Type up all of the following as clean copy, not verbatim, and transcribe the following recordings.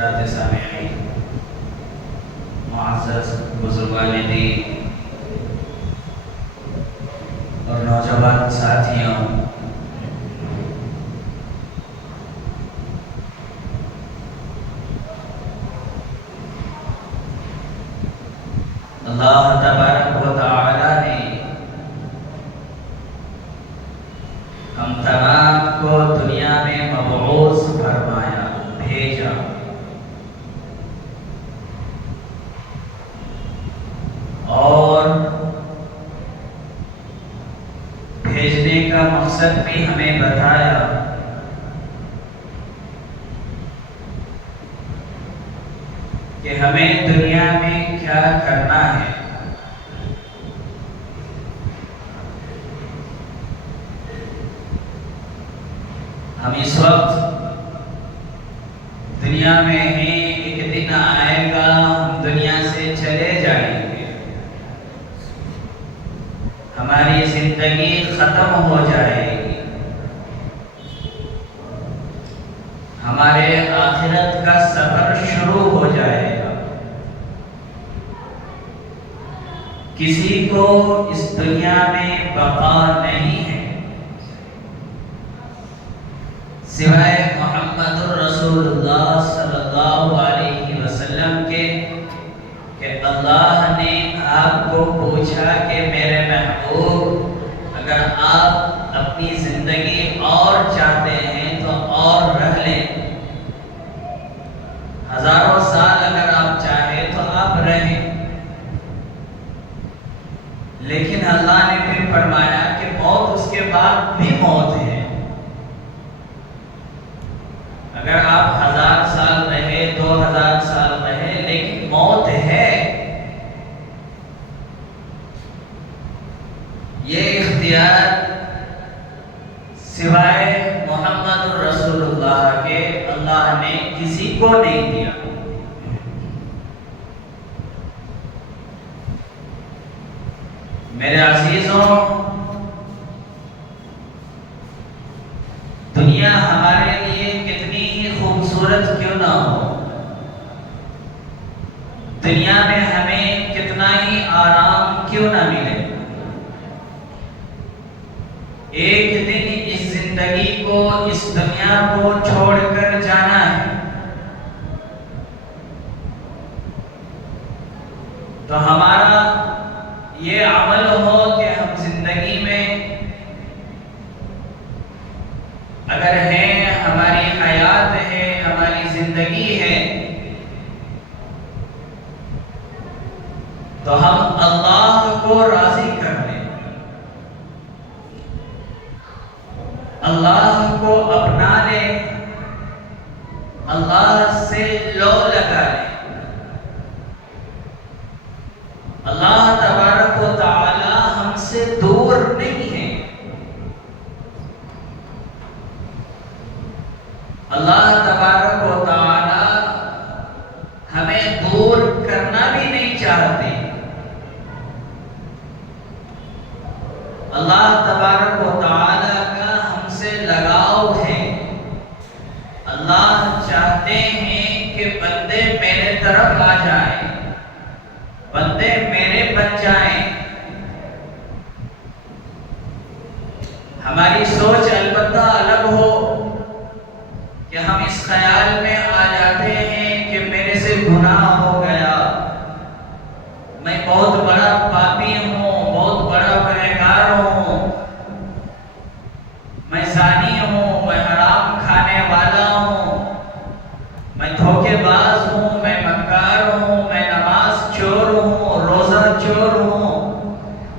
حضرات سامعین، معزز بزرگان دین اور نوجوان ساتھیوں، اللہ تبارک و تعالی نے ہم تمام کو دنیا میں مبعوث فرمایا، بھیجا۔ اور بھیجنے کا مقصد بھی ہمیں بتایا کہ ہمیں دنیا میں کیا کرنا ہے۔ ہم اس وقت دنیا میں ہیں، ایک دن آئے گا ہم دنیا سے چلے جائیں گے، ہماری زندگی ختم ہو جائے گی، ہمارے آخرت کا سفر شروع ہو جائے گا۔ کسی کو اس دنیا میں بقا نہیں ہے سوائے محمد الرسول اللہ صلی اللہ علیہ وسلم کے، کہ اللہ نے آپ کو پوچھا کہ میرے محبوب، اگر آپ اپنی زندگی اور چاہتے ہیں تو اور رہ لیں، ہزاروں سال اگر آپ چاہیں تو آپ رہیں، لیکن اللہ نے پھر فرمایا کہ موت اس کے بعد بھی موت ہے۔ اگر آپ 1000 سال رہے، 2000 سال رہے، لیکن موت ہے۔ یہ اختیار سوائے محمد الرسول اللہ کے اللہ نے کسی کو نہیں دیا۔ میرے عزیزوں، دنیا ہمارے لیے کتنی ہی خوبصورت کیوں نہ ہو، دنیا میں ہمیں کتنا ہی آرام کیوں نہ ملے، ایک دن اس زندگی کو، اس دنیا کو چھوڑ کر جانا ہے۔ تو ہمارا یہ عمل ہو کہ ہم زندگی میں اگر ہیں، ہماری حیات ہے، ہماری زندگی ہے، تو ہم اللہ کو راضی کر لیں، اللہ کو اپنا لیں، اللہ سے لو لگا لیں۔ اللہ تبارک و تعالی ہم سے دور نہیں ہے، اللہ تبارک و تعالی ہمیں دور کرنا بھی نہیں چاہتے۔ اللہ تبارک و تعالی کا ہم سے لگاؤ ہے، اللہ چاہتے ہیں کہ بندے میرے طرف آ جائیں، بندے میرے بن جائیں۔ ہماری سوچ البتہ الگ ہو کہ ہم اس خیال میں آ جاتے ہیں کہ میرے سے گناہ ہو گیا، میں بہت بڑا پاپی ہوں، بہت بڑا گنہگار ہوں، میں زانی ہوں، میں حرام کھانے والا ہوں، میں دھوکے باز ہوں، میں مکار ہوں، میں نماز چور ہوں، روزہ چور ہوں،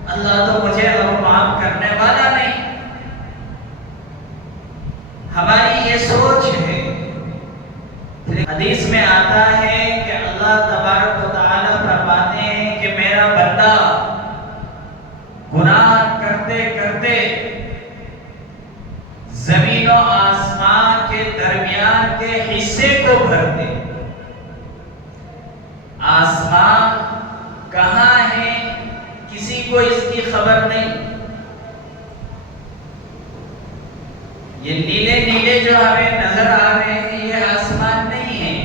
اللہ تو مجھے اب معاف کرنے والا نہیں۔ ہماری یہ سوچ ہے۔ حدیث میں آتا ہے کہ اللہ تبارک و تعالی فرماتے ہیں کہ میرا بندہ گناہ کرتے کرتے زمین و آسمان کے درمیان کے حصے کو بھر دے۔ آسمان کہاں ہے کسی کو اس کی خبر نہیں۔ یہ نیلے نیلے جو ہمیں نظر آ رہے ہیں یہ آسمان نہیں ہے،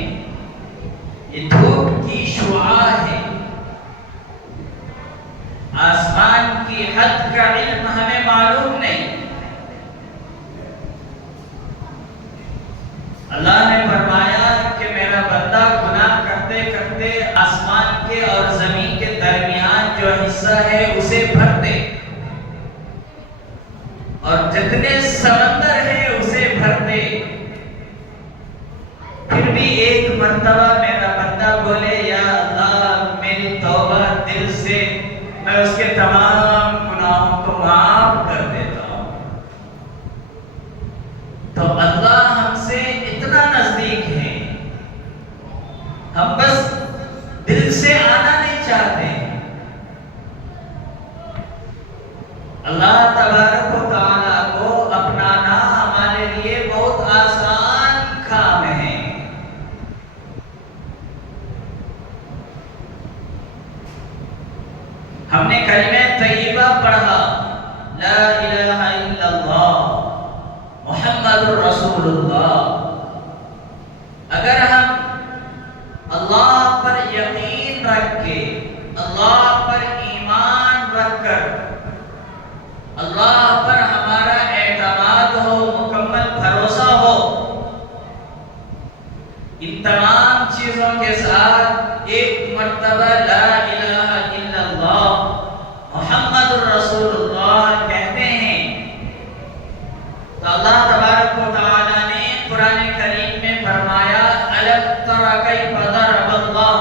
ایک مرتبہ میرا بندہ بولے یا اللہ میری توبہ دل سے، میں اس کے تمام گناہوں کو معاف کر دیتا ہوں، تو اللہ ہم سے اتنا نزدیک ہے، ہم بس دل سے آنا نہیں چاہتے۔ اللہ تبارک و تعالیٰ کو اپنانا ہمارے لیے بہت آسان کام ہے۔ ہم نے کلمہ طیبہ پڑھا، لا الہ الا اللہ محمد رسول اللہ۔ اگر ہم اللہ پر یقین رکھ کے، اللہ پر ایمان رکھ کر، اللہ پر ہمارا اعتماد ہو، مکمل بھروسہ ہو، ان تمام چیزوں کے ساتھ ایک مرتبہ لا الہ الا اللہ محمد رسول اللہ کہتے ہیں، تو اللہ تبارک و تعالیٰ نے قرآن کریم میں فرمایا أَلَمْ تَرَ كَيْفَ ضَرَبَ اللَّهُ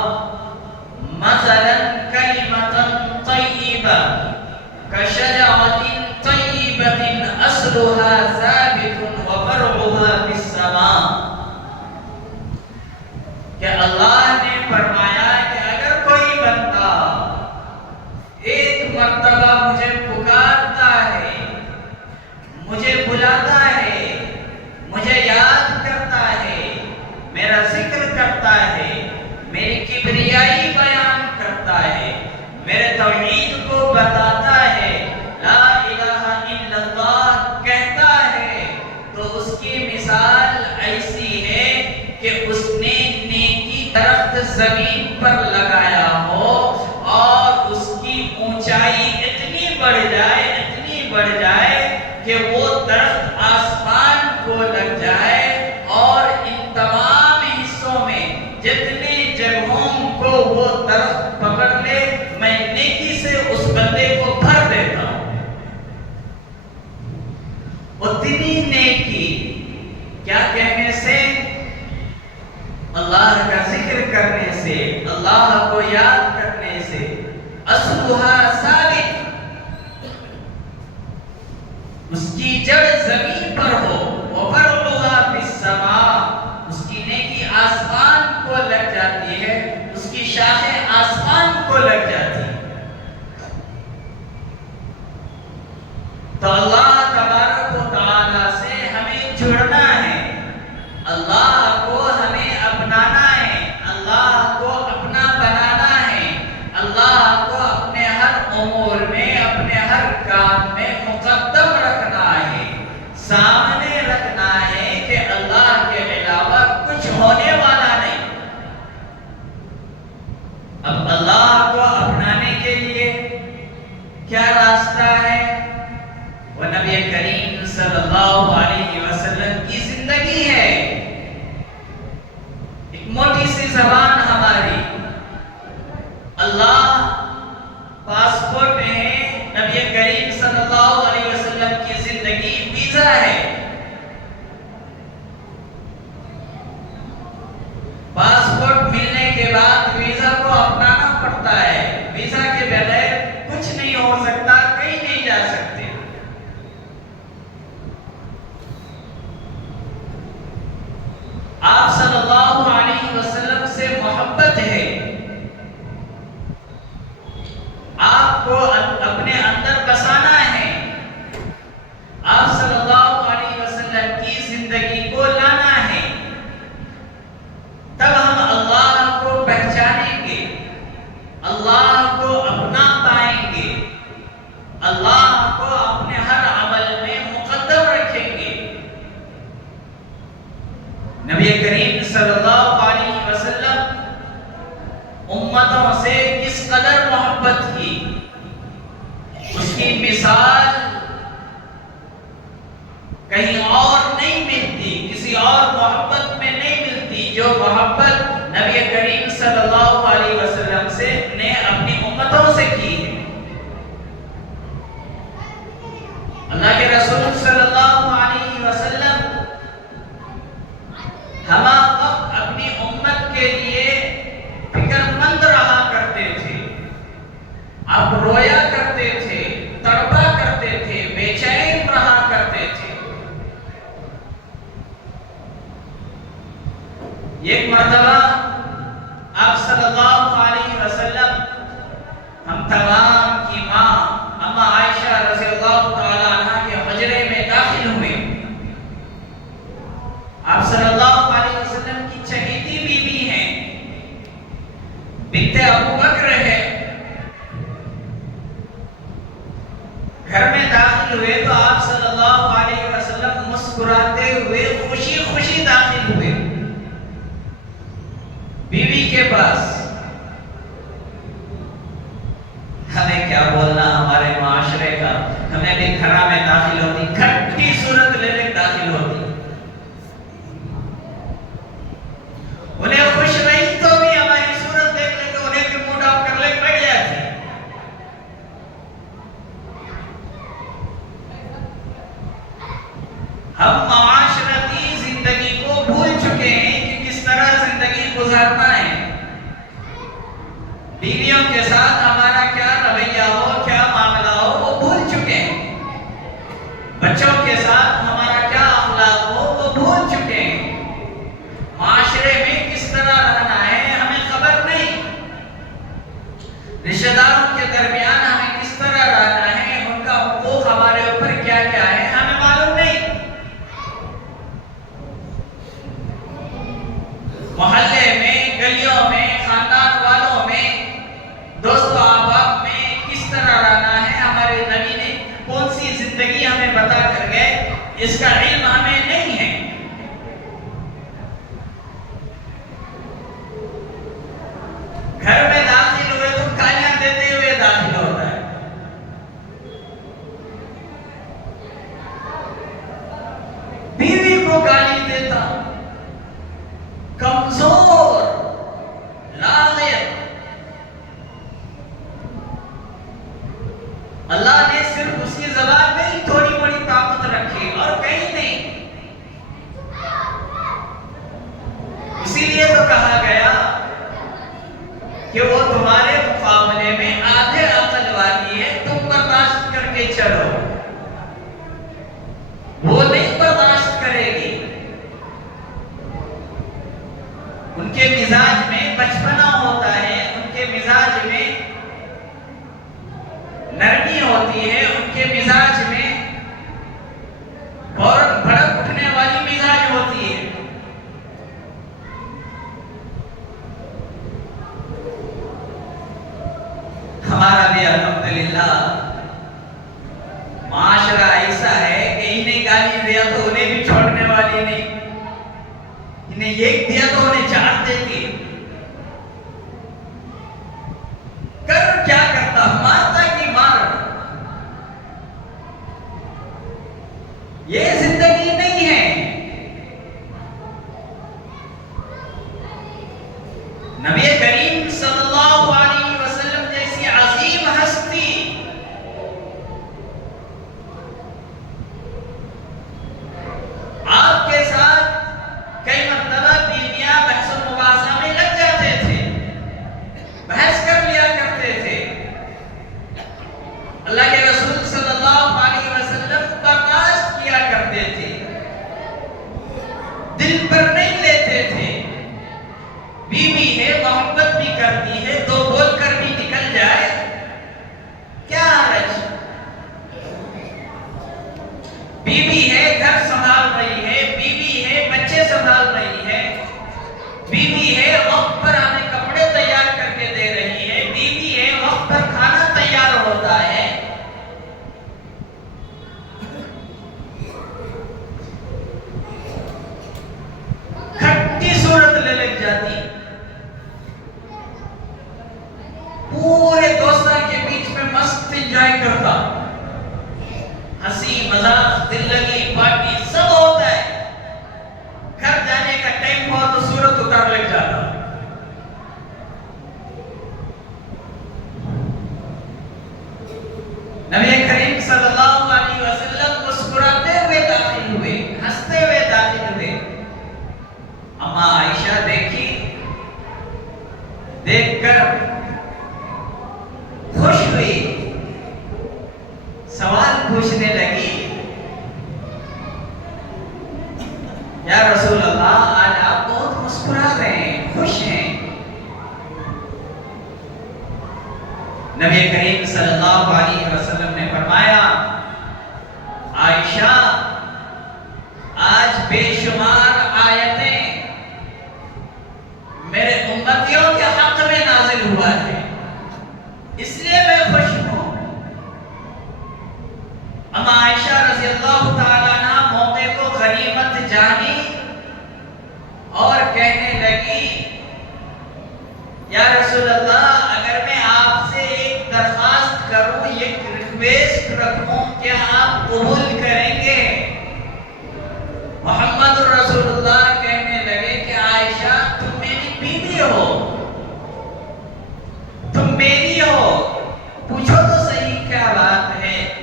مَثَلًا كَلِمَةً طَيِّبَةً كَشَجَرَةٍ طَيِّبَةٍ أَصْلُهَا ثَابِتٌ وَفَرْعُهَا فِي السَّمَاءِ۔ کہ اللہ نے فرمایا کہ اگر کوئی بندہ ایک مرتبہ مجھے پکارتا ہے، مجھے بلاتا ہے، مجھے یاد کرتا ہے، میرا ذکر کرتا ہے، میری کبریائی بیان کرتا ہے، میرے توحید کو بتاتا ہے، لا الہ الا اللہ کہتا ہے، تو اس کی مثال ایسی ہے کہ اس نے نیکی درخت زمین پر لگایا ہو اور اس کی اونچائی اتنی بڑھ جائے کہ وہ درخت آسمان کو لگ جائے، اور ان تمام حصوں میں جتنی جگہوں کو وہ درخت پکڑ لے، میں نیکی سے اس بندے کو بھر دیتا ہوں۔ اتنی نیکی کیا کہنے سے؟ اللہ کا ذکر کرنے سے، اللہ کو یاد کرنے سے۔ اصلها ثابت، اس کی جڑ زمین پر ہو، وفرعها فی السماء، اس کی نیکی آسمان کو لگ جاتی ہے، اس کی شاخیں آسمان کو لگ جاتی ہیں۔ تو اللہ تبارک و تعالیٰ سے ہمیں جڑنا ہے، اللہ کو ہمیں اپنانا ہے، اللہ کو اپنا بنانا ہے، اللہ کو اپنے ہر امور میں، اپنے ہر کام میں مقدم رکھنا ہے، سامنے رکھنا ہے کہ اللہ کے علاوہ کچھ ہونے والا نہیں۔ اب اللہ کو اپنانے کے لیے کیا راستہ ہے؟ وہ نبی کریم صلی اللہ علیہ وسلم کی زندگی ہے۔ ایک موٹی سی زبان ہماری، اللہ پاسپورٹ ہے، نبی کریم صلی اللہ علیہ وسلم کی زندگی ویزا ہے۔ پاسپورٹ ملنے کے بعد ویزا کو اپنانا پڑتا ہے، ویزا کے بغیر کچھ نہیں ہو سکتا، کہیں نہیں جا سکتے۔ آپ صلی اللہ علیہ وسلم سے محبت ہے، آپ کو اپنے اندر بسانا ہے، آپ صلی اللہ علیہ وسلم کی زندگی کو لانا ہے، تب ہم اللہ کو پہچانیں گے، اللہ کو اپنا پائیں گے، اللہ کو اپنے ہر عمل میں مقدم رکھیں گے۔ نبی کریم صلی اللہ علیہ وسلم امتوں سے کس قدر محبت کی، اس کی مثال کہیں اور نہیں ملتی، کسی اور محبت میں نہیں ملتی، جو محبت نبی کریم صلی اللہ علیہ وسلم سے نے اپنی امتوں سے کی ہے۔ اللہ کے رسول صلی اللہ علیہ وسلم ہمہ وقت اپنی آپ صلی اللہ علیہ وسلم ہم تمام کی ماں اما عائشہ رضی اللہ تعالی عنہ کے حجرے میں داخل ہوئے. آپ صلی اللہ علیہ وسلم کی چہیتی بیوی ہیں، بنت ابو بکر ہے. گھر میں داخل ہوئے تو آپ صلی اللہ علیہ وسلم مسکراتے ہوئے خوشی خوشی داخل ہوئے بیوی کے پاس. ہمیں کیا بولنا ہمارے معاشرے کا، ہمیں بھی گھر میں داخل ہوتی کھٹی صورت لے لے داخل ہوتی. انہیں خوش رہی تو بھی ہماری صورت دیکھ لے تو انہیں بھی موڈ آف کر لے بیٹھ جاتی. ہم معاشرتی زندگی کو بھول چکے ہیں کہ کس طرح زندگی گزارنا ہے. بیویوں کے ساتھ ہمارا کیا رویہ ہو، کیا معاملہ ہو، وہ بھول چکے ہیں. بچوں کے ساتھ ہمارا کیا اخلاق ہو وہ بھول چکے ہیں. معاشرے میں کس طرح رہنا ہے ہمیں خبر نہیں. رشتہ داروں کے درمیان ہمیں کس طرح رہنا ہے، ان کا حقوق ہمارے اوپر کیا کیا ہے ہمیں معلوم نہیں. محلے میں، گلیوں میں، خاندان والوں میں، دوستوں احباب میں کس طرح رہنا ہے ہمارے نبی نے کون سی زندگی ہمیں بتا کر گئے، اس کا علم ہمیں نہیں ہے. گھر میں داخل ہوئے تو گالیاں دیتے ہوئے داخل ہوتا ہے. بیوی کو گالی دیتا، کمزور، لاغر. اللہ نے صرف اس کی زبان میں ہی تھوڑی بڑی طاقت رکھی اور کہیں نہیں. اسی لیے تو کہا گیا کہ وہ تمہارے مقابلے میں آدھے عقل والی ہے، تم برداشت کر کے چلو. وہ نہیں برداشت کرے گی. ان کے مزاج میں بچپنا ہوتا ہے، ان کے مزاج میں نرمی ہوتی ہے، ان کے مزاج میں فوراً بھڑک اٹھنے والی مزاج ہوتی ہے. ہمارا بھی الحمدللہ معاشرہ ایسا ہے کہ انہیں گالی دیا تو انہیں بھی چھوڑنے والی نہیں، انہیں ایک دیا تو انہیں چار دیتی. کر کیا کرتا، مارتا کی مار. یہ زندگی نہیں ہے. نبی کریم صلی اللہ علیہ وسلم جیسی عظیم ہستی آپ کے ساتھ کئی مرتبہ بیویاں بحث و مباحثہ میں لگ جاتے تھے، بحث کر لیا کرتے تھے. اللہ کے رسول صلی اللہ علیہ وسلم برداشت کیا کرتے تھے، دل پر نہیں لیتے تھے. بیوی ہے، محبت بھی کرتی ہے، دو بول کر بھی نکل جائے کیا حرج. بیوی ہے، گھر سنبھال رہی ہے، بیوی ہے، بچے سنبھال رہی ہے، بیوی ہے، وقت پر ہمیں کپڑے تیار کر کے دے رہی ہے، بیوی ہے، وقت پر کھانا تیار ہوتا ہے. کھٹی صورت لے لگ جاتی. پورے دوستان کے بیچ میں مست انجوائے کرتا، ہنسی مذاق دل لگی پارٹی سب ہوتا ہے. گھر جانے کا ٹائم ہوا تو صورت اتار لگ جاتا. نبی کریم صلی اللہ علیہ وسلم مسکراتے ہوئے داخل ہوئے، ہنستے ہوئے داخل ہوئے. اما عائشہ دیکھی، دیکھ کر خوش ہوئی، سوال پوچھنے لگی، یا رسول اللہ آج آپ بہت مسکرا رہے ہیں، خوش ہیں، نبی کریم صلی اللہ علیہ وسلم نے فرمایا عائشہ آج بے شمار آیتیں میرے امتیوں کے حق میں نازل ہوا ہے، اس لیے میں خوش ہوں۔ اما عائشہ رضی اللہ تعالیٰ عنہ موقع کو غنیمت جانی اور کہنے لگی یا رسول اللہ اگر میں آپ سے ایک درخواست کروں، ایک ریکویسٹ رکھوں، کیا آپ قبول کریں گے؟ محمد رسول اللہ کہنے لگے کہ عائشہ تم میری بیوی ہو، تم میری ہو، پوچھو تو صحیح کیا بات ہے۔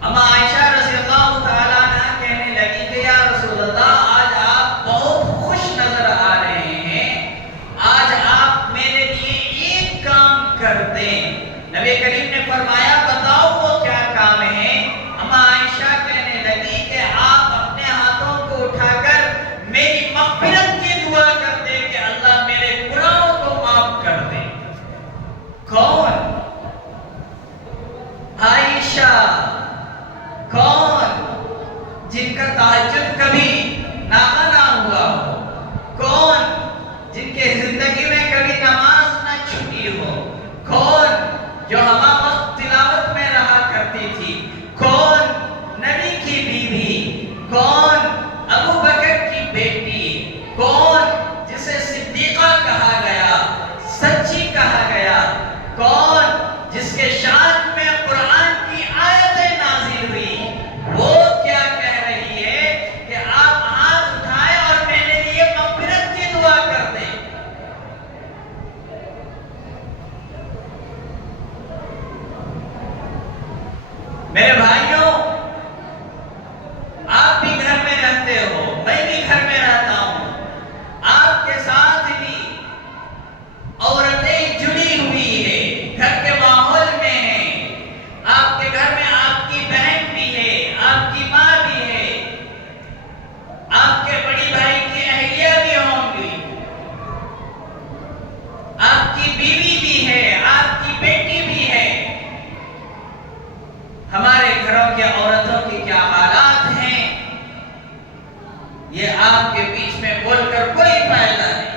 اما عائشہ رضی اللہ تعالیٰ عنہ کہنے لگی کہ یا رسول اللہ آج آپ بہت خوش نظر آ رہے ہیں، آج آپ میرے لیے ایک کام کر دیں۔ نبی کریم نے فرمایا بتاؤ وہ کیا کام ہے؟ اما عائشہ کہنے لگی کہ آپ اپنے ہاتھوں کو اٹھا کر میری مغفرت کی دعا کر دیں کہ اللہ میرے گناہوں کو معاف کر دے۔ کون؟ عائشہ۔ کون؟ جن کا تہجد کبھی ناغہ نہ ہوا ہو۔ کون؟ جن کے زندگی میں کبھی نماز نہ چھٹی ہو۔ کون؟ جو ہمہ وقت تلاوت میں رہا کرتی تھی۔ کون؟ نبی کی بیوی۔ کون؟ ابو بکر کی بیٹی۔ کون؟ جسے صدیقہ کہا گیا، سچی کہا گیا۔ کون؟ جس کے شان میں قرآن کی آیتیں نازل ہوئی۔ وہ کیا کہہ رہی ہے کہ آپ ہاتھ اٹھائیں اور میرے لیے مغفرت کی دعا کر دیں۔ میرے بھائیوں، آپ بھی گھر میں رہتے ہو، میں بھی گھر میں رہتا ہوں، آپ کے ساتھ بھی عورتیں جڑی ہوئی ہیں، گھر کے ماحول میں ہیں۔ آپ کے گھر میں آپ کی بہن بھی ہے، آپ کی ماں بھی ہے، آپ کے بڑی بھائی کی اہلیہ بھی ہوں گی، آپ کی بیوی بھی ہے، آپ کی بیٹی بھی ہے۔ ہمارے گھروں کے عورتوں کی کیا حالات ہیں، یہ آپ کے بیچ میں بول کر کوئی فائدہ نہیں۔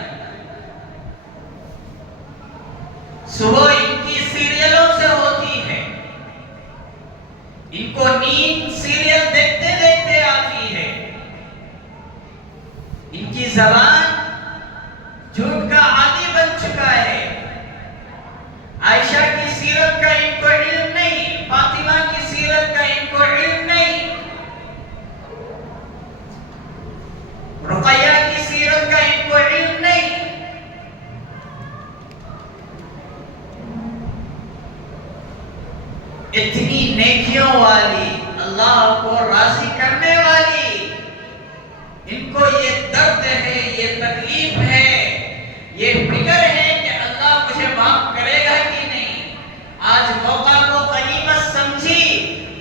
صبح ان کی سیریلوں سے ہوتی ہے، ان کو نیند سیریل دیکھتے دیکھتے آتی ہے، ان کی زبان جھوٹ کا عادی بن چکا ہے۔ عائشہ کی سیرت کا ان کو علم نہیں، فاطمہ کی سیرت کا ان کو علم نہیں، رقیہ کی سیرت کا ان کو علم نہیں۔ اتنی نیکیوں والی، اللہ کو راضی کرنے والی، ان کو یہ درد ہے، یہ تکلیف ہے، یہ فکر ہے کہ اللہ مجھے معاف کرے گا کہ نہیں۔ آج موقع کو غنیمت سمجھی،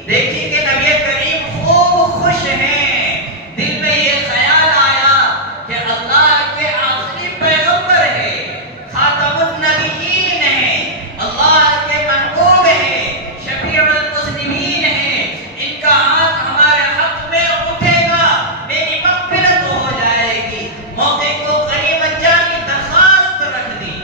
دیکھی کہ نبی کریم خوب خوش ہیں، دل میں یہ خیال آیا کہ اللہ کے آخری پیغمبر ہے، خاتم النبیین ہیں، اللہ کے محبوب ہیں، شفیع المذنبین ہیں، ان کا ہاتھ ہمارے حق میں اٹھے گا، میری مغفرت ہو جائے گی۔ موقع کو غنیمت جانی درخواست رکھ دی۔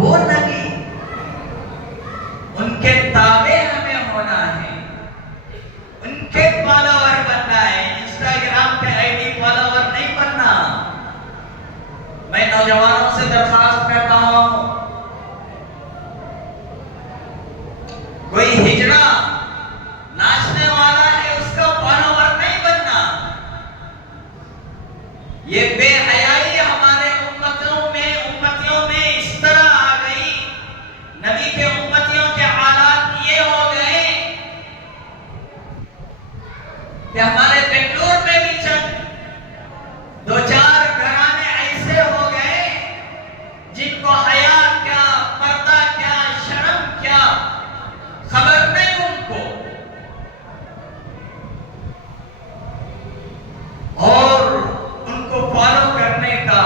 وہ نبی، ان کے تابع ہمیں ہونا ہے، ان کے فالوور بننا ہے، انسٹاگرام کے آئی ڈی فالوور نہیں بننا۔ میں نوجوانوں سے درخواست کرتا ہوں، کوئی ہجڑا ناچنے والا ہے اس کا فالوور نہیں بننا۔ یہ بے حیائی ہمارے امتیوں میں اس طرح آ گئی، نبی کے امتیوں کے حالات یہ ہو گئے کہ ہمارے بنگلور میں بھی چند دو چار گھرانے ایسے ہو گئے جن کو حیا کیا، پردہ کیا، شرم کیا خبر نہیں ان کو، اور ان کو فالو کرنے کا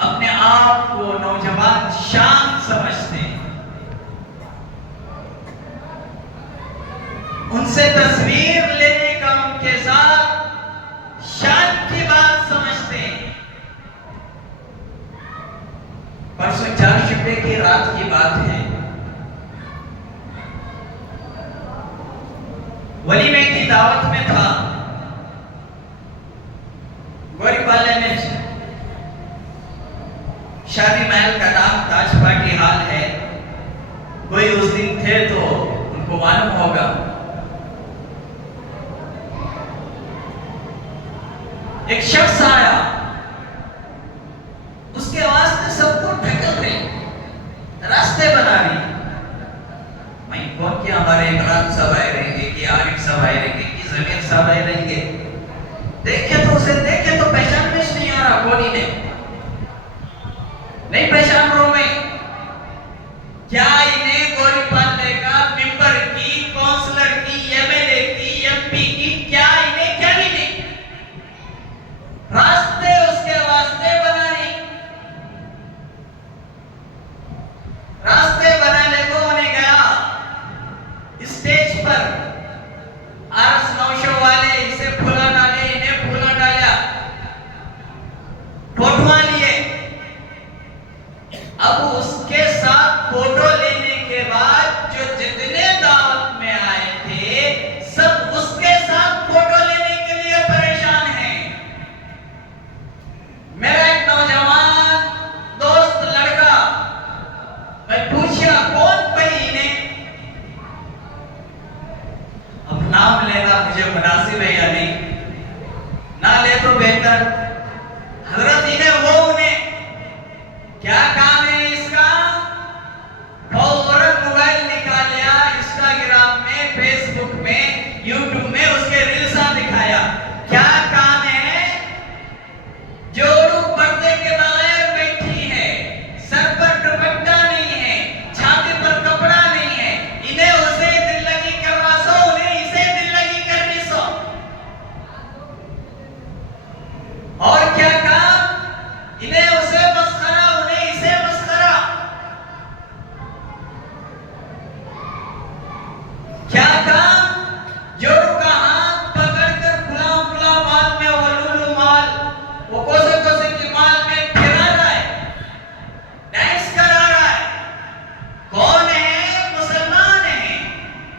اپنے آپ کو نوجوان شان سمجھتے ہیں، ان سے تصویر لینے کا ان کے ساتھ شان کی بات سمجھتے ہیں۔ پرسوں چہارشنبے کی رات کی بات ہے، ولیمے کی دعوت میں تھا، گوری پالے میں شادی محل کا نام تاج پارٹی ہال ہے، کوئی اس دن تھے تو ان کو معلوم ہوگا۔ ایک شخص آیا، اس کے واسطے سب کو ڈھکل رہے، راستے بنا رہی۔ میں کون کیا، ہمارے عمران صاحب آئے رہیں گے کہ عارف صاحب آئے رہیں گے کہ زمین صاحب آئے رہیں گے، دیکھے تو اسے دیکھے تو پہچان میں نہیں آ رہا، کون ہی نہیں پہچان رہا میں، کیا انہیں گوری پالے کا ممبر کی، کونسلر کی، ایم ایل اے کی، ایم پی کی، کیا انہیں کیا بھی نہیں، راستے اس کے واسطے بنا رہی، راستے بنانے کو انہیں گیا اسٹیج پر، آرس نوشو والے اسے پھولا ڈالے، انہیں پھولا ڈالا، فوٹوان لیے۔ اب اس کے ساتھ فوٹو لینے کے بعد جو جتنے دعوت میں آئے تھے سب اس کے ساتھ فوٹو لینے کے لیے پریشان ہیں۔ میرا ایک نوجوان دوست لڑکا، میں پوچھا کون پہی نے، اب نام لینا مجھے مناسب ہے یا نہیں، نہ لے تو بہتر، حضرت انہیں کیا کام ہے اس کا، فوراً موبائل نکالیا، انسٹاگرام میں، فیس بک میں، یوٹیوب میں اس کے ریلساں دکھایا، کیا کام ہے، جوڑو پردے کے بغیر بیٹھی ہے، سر پر دوپٹہ نہیں ہے، چھاتی پر کپڑا نہیں ہے، انہیں اسے دل لگی کروا سو، انہیں اسے دل لگی کرنی سو، اور کیا کام، انہیں اسے مسخرہ، انہیں اسے مسخرہ، کیا کام، جوڑو کا ہاتھ پکڑ کر پھلا پھلا مال میں، ولولو مال، وہ کوسے کوسے کی مال میں پھرا رہا ہے، ڈانس کرا رہا ہے، کون ہے، مسلمان ہے،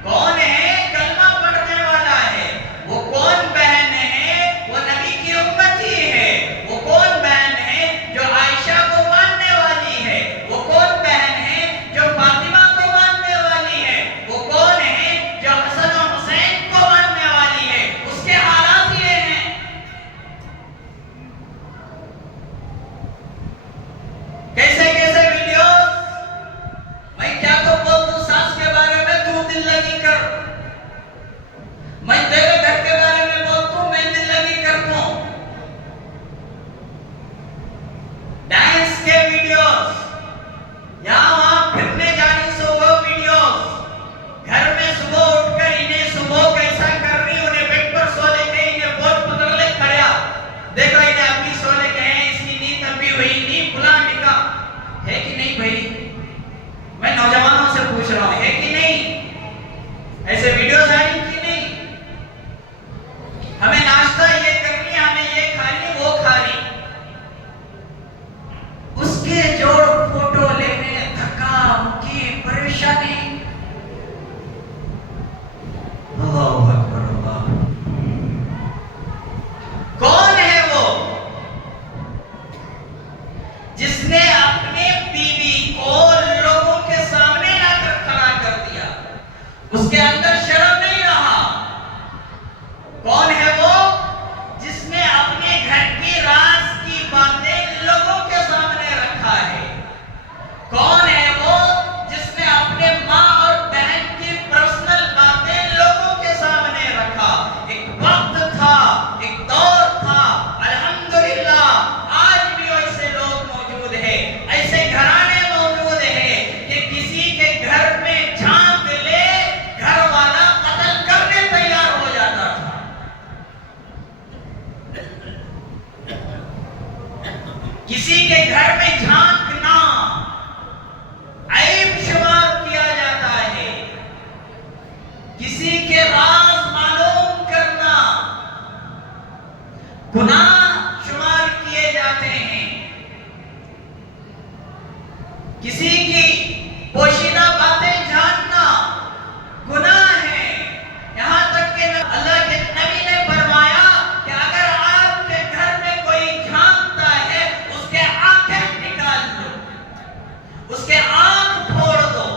کون ہے، کلمہ پڑھنے والا ہے، وہ کون بہن ہے، وہ نبی کی امتی ہے، وہ کون بہن ہے جو عائشہ کو ماننے والی ہے، وہ کون بہن ہے جو فاطمہ کو ماننے والی ہے، وہ کون ہے جو حسن و حسین کو ماننے والی ہے، اس کے حالات یہ ہیں۔ کیسے کیسے ویڈیوز، میں کیا تو بول دوں ساس کے بارے میں، تو دل لگی کر، میں تیرے گھر کے بارے میں بولتا ہوں، میں دل لگی کرتا ہوں، ڈانس کے ویڈیوز، یہاں وہاں پھرنے جانی سو وہ ویڈیوز، گھر میں صبح اٹھ کر انہیں صبح کیسا کر رہی، انہیں بیڈ پر سونے کے، انہیں بہت پکڑ لے کھڑیا، دیکھو انہیں ابھی سونے کے ہیں، اس کی نیند ابھی ہوئی نہیں، پھلا نکا ہے کہ نہیں بھائی، میں نوجوانوں سے پوچھ رہا ہوں، ہے کہ نہیں، ایسے ویڈیوز آئی کہ نہیں، ہمیں ناشتہ یہ کرنی، ہمیں یہ کھانی، وہ کھانی، اس کے جوڑ فوٹو لینے جس نے اپنے بیوی کو لوگوں کے سامنے لا کر کھڑا کر دیا، اس کے اندر شرم نہیں رہا۔ کون ہے وہ؟ جس نے اپنے گھر کی راز کی باتیں لوگوں کے سامنے رکھا ہے۔ کون ہے وہ؟ جس نے اپنے ماں اور بہن کی پرسنل باتیں لوگوں کے سامنے رکھا۔ ایک وقت تھا، ایک دور تھا، الحمدللہ آج بھی ایسے لوگ موجود ہیں، ایسے گھرانے موجود ہیں کہ کسی کے گھر میں جھانک لے گھر والا قتل کرنے تیار ہو جاتا تھا۔ کسی کے گھر میں جھانکنا عیب شمار کیا جاتا ہے، کسی کے راز معلوم کرنا گناہ شمار کیے جاتے ہیں، کسی کی پوشیدہ باتیں جاننا گناہ ہے۔ یہاں تک کہ اللہ کے نبی نے فرمایا کہ اگر آپ کے گھر میں کوئی جھانکتا ہے اس کے آنکھیں نکال دو، اس کے آنکھ پھوڑ دو۔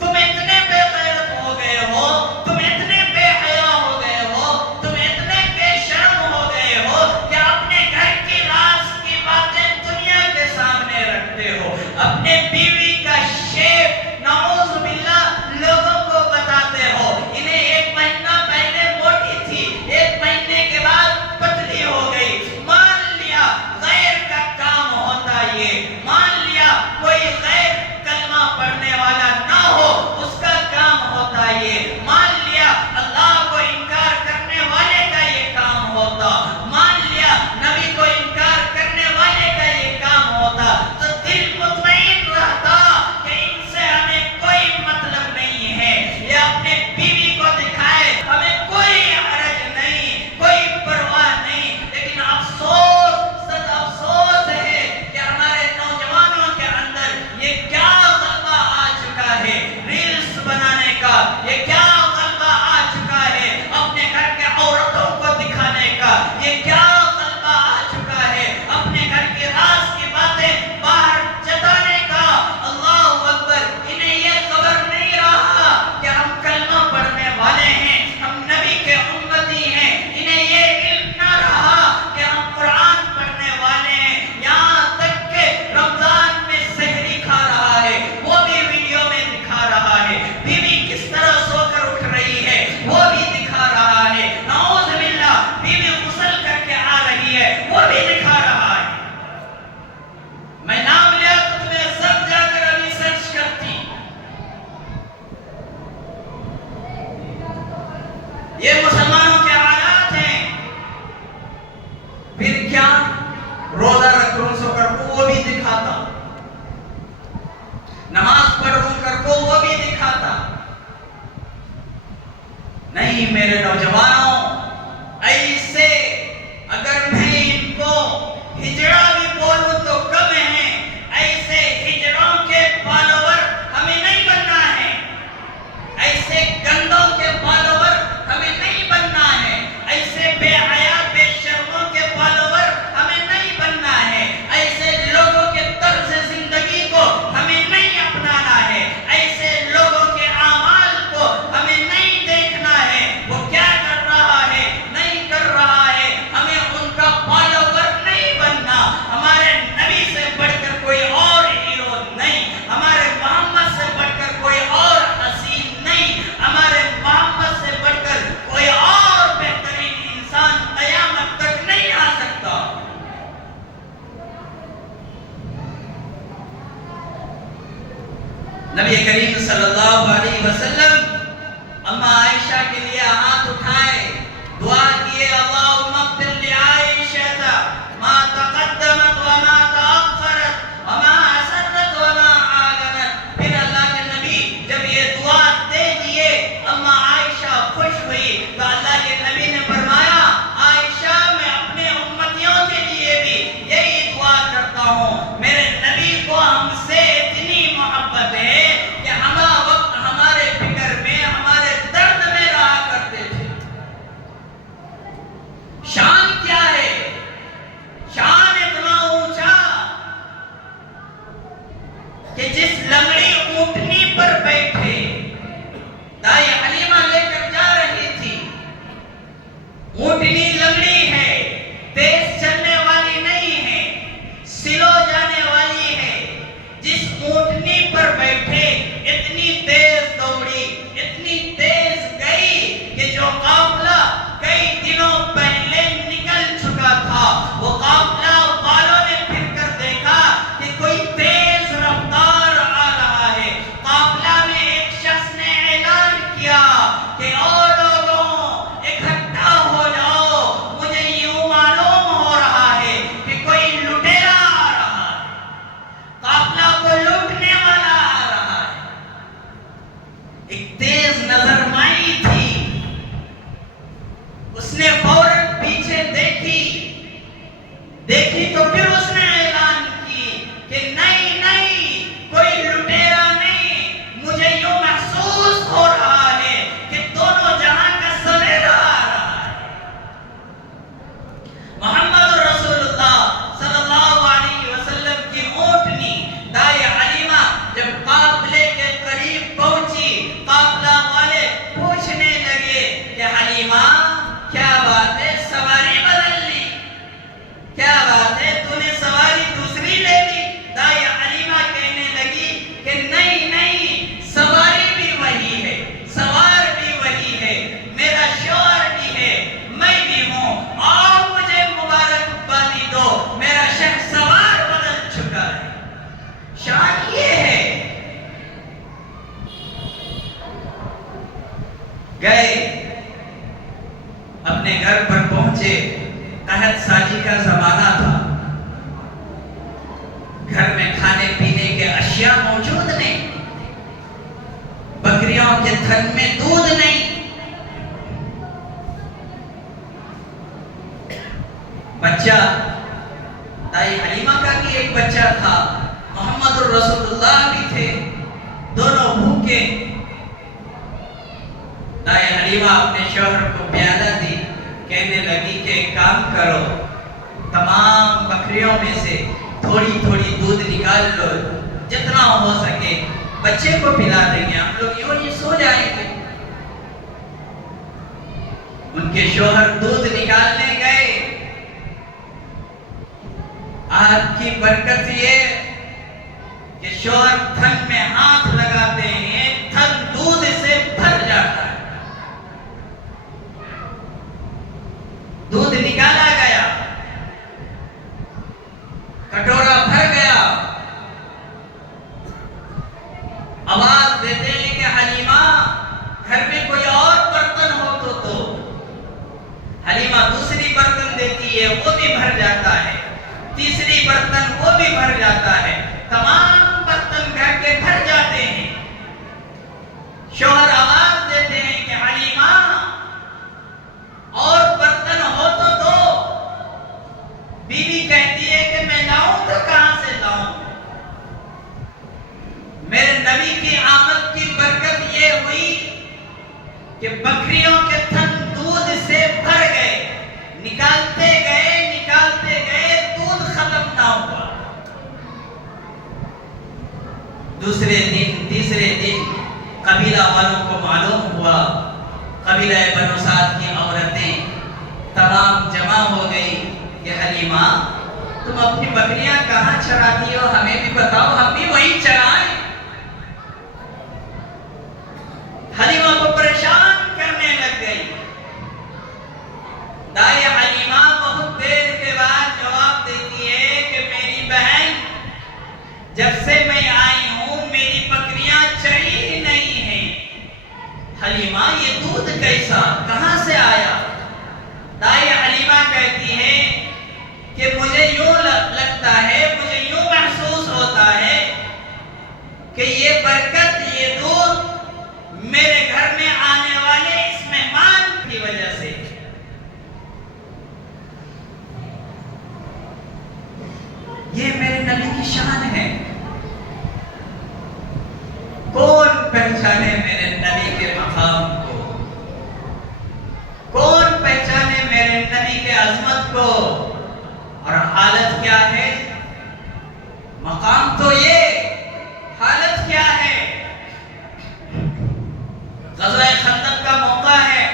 تم اتنے بے غیرت ہو گئے ہو، تم اتنے بے حیا ہو گئے ہو، تم اتنے بے شرم ہو گئے ہو کہ اپنے گھر کی راز کی باتیں دنیا کے سامنے رکھتے ہو، اپنے بیوی کا شیپ نعوذ باللہ لوگوں کو بتاتے ہو۔ انہیں ایک مہینہ پہلے موٹی تھی، ایک مہینے کے بعد پتلی ہو گئی، مان لیا غیر کا کام ہوتا یہ، مان لیا کوئی غیر کلمہ پڑھنے والا نہ ہو اس کا کام ہوتا یہ، مان لیا اللہ کو انکار کرنے والے کا یہ کام ہوتا، مان لیا نبی کو انکار کرنے والے کا یہ کام ہوتا، تو دل مطمئن رہتا کہ ان سے ہمیں کوئی مطلب نہیں ہے، یہ اپنے بیوی کو دکھائے ہمیں کوئی حرج نہیں، کوئی پرواہ نہیں۔ لیکن افسوس سچ افسوس ہے کہ ہمارے نوجوانوں کے اندر یہ کیا غلبہ آ چکا ہے، ریلز بنانے کا، یہ کیا غلبہ آ چکا ہے اپنے گھر کے عورتوں کو دکھانے کا، یہ کیا غلبہ آ چکا ہے اپنے گھر کے راز کی باتیں باہر جتانے کا۔ اللہ اکبر! انہیں یہ خبر نہیں رہا کہ ہم کلمہ پڑھنے والے ہیں، ہم نبی کے امتی ہیں، انہیں یہ علم نہ رہا کہ ہم قرآن پڑھنے والے ہیں، یہاں تک کہ رمضان میں سحری کھا رہا ہے وہ بھی ویڈیو میں دکھا رہا ہے، بیوی کس طرح سو کر اٹھ رہی ہے وہ بھی دکھا رہا ہے، نعوذ باللہ بیوی غسل کر کے آ رہی ہے وہ بھی دکھا رہا ہے۔ میں نام لیا تو تمہیں سب جا کر ابھی سرچ کرتی۔ یہ مسلمانوں کے حالات ہیں۔ پھر کیا؟ روزہ رکھ لوں سو کر کو وہ بھی دکھاتا، نماز پڑھ لوں کر کو وہ بھی دکھاتا۔ نہیں میرے نوجوانوں، ایسے اگر میں ان کو ہجڑا بھی بولوں تو کم ہے، ایسے ہجڑوں کے فالوور ہمیں نہیں بننا ہے، ایسے گندوں کے فالوور ہمیں نہیں بننا ہے، ایسے بے حیا بے شرموں کے فالوور ہمیں نہیں بننا ہے، ایسے لوگوں کے طرز زندگی کو ہمیں نہیں اپنانا ہے، ایسے لوگوں کے اعمال کو ہمیں نہیں دیکھنا ہے، وہ کیا کر رہا ہے نہیں کر رہا ہے، ہمیں ان کا فالوور نہیں بننا۔ ہمارے نبی سے بڑھ کر کوئی اور ہیرو نہیں، ہمارے محمد سے بڑھ کر کوئی اور حسین نہیں، ہمارے محمد سے بڑھ کر کوئی اور بہترین انسان قیامت تک نہیں آ سکتا۔ نبی کریم صلی اللہ علیہ وسلم اما عائشہ کے لیے ہاتھ اٹھائے، دعا کیے، اللہم اغفر لعائشہ ما تقدمت وما تأخرت وما اسرت وما اعلنت۔ پھر اللہ کے نبی جب یہ دعا دے دیے اما عائشہ خوش ہوئی تو اللہ کے نبی نے فرمایا، عائشہ میں اپنے امتیوں کے لیے بھی یہی دعا کرتا ہوں، میرے نبی کو ہم سے اتنی محبت ہے کہ وقت ہمارے فکر میں ہمارے درد میں رہا کرتے تھے۔ شان کیا ہے؟ شان اتنا اونچا گھر میں کھانے پینے کے اشیاء موجود نہیں، بکریوں کے تھن میں دودھ نہیں، بچہ دائی حلیمہ کا بھی ایک بچہ تھا، محمد الرسول اللہ بھی تھے، دونوں بھوکے۔ دائی حلیمہ اپنے شوہر کو پیالہ دی، کہنے لگی کہ ایک کام کرو، تمام بکریوں میں سے تھوڑی تھوڑی دودھ نکال لو، جتنا ہو سکے بچے کو پلا دیں گے، ہم لوگ یوں ہی سو جائیں گے۔ ان کے شوہر دودھ نکالنے گئے۔ آج کی برکت یہ کہ شوہر تھن میں ہاتھ لگاتے ہیں، تھن دودھ سے بھر جاتا ہے، دودھ نکالا گیا، کٹورا بھر گیا۔ آواز دیتے ہیں کہ حلیمہ گھر میں کوئی اور برتن ہو تو حلیمہ دوسری برتن دیتی ہے، وہ بھی بھر جاتا ہے، تیسری برتن وہ بھی بھر جاتا ہے، تمام برتن گھر کے بھر جاتے ہیں۔ شوہر آواز دیتے ہیں کہ حلیمہ اور برتن ہو تو دو۔ بیوی کہتی ہے کہ میں لاؤں تو کہاں سے لاؤں؟ میرے نبی کی آمد کی برکت یہ ہوئی کہ بکریوں کے تھن دودھ سے بھر گئے، نکالتے گئے، دودھ ختم نہ ہوا۔ دوسرے دن تیسرے دن قبیلہ والوں کو معلوم ہوا، قبیلہ بنو سعد کی عورتیں تمام جمع ہو گئی کہ حلیمہ تم اپنی بکریاں کہاں چراتی ہو، ہمیں بھی بتاؤ، ہم بھی وہیں چرائیں۔ حلیمہ کو پریشان کرنے لگ گئی۔ دائی حلیمہ بہت دیر کے بعد جواب دیتی ہے کہ میری بہن، جب سے میں آئی ہوں میری بکریاں چری ہی نہیں ہیں۔ حلیمہ یہ دودھ کیسا، کہاں سے آیا؟ دائی حلیمہ کہتی ہے کہ مجھے یوں لگتا ہے، مجھے یوں محسوس ہوتا ہے کہ یہ برکت، یہ دودھ میرے گھر میں آنے والے اس مہمان کی وجہ سے۔ یہ میرے نبی کی شان ہے۔ کون پہچانے میرے نبی کے مقام کو؟ کون پہچانے میرے نبی کے عظمت کو؟ اور حالت کیا ہے؟ مقام تو یہ، حالت کیا ہے؟ غزوہ خندق کا موقع ہے،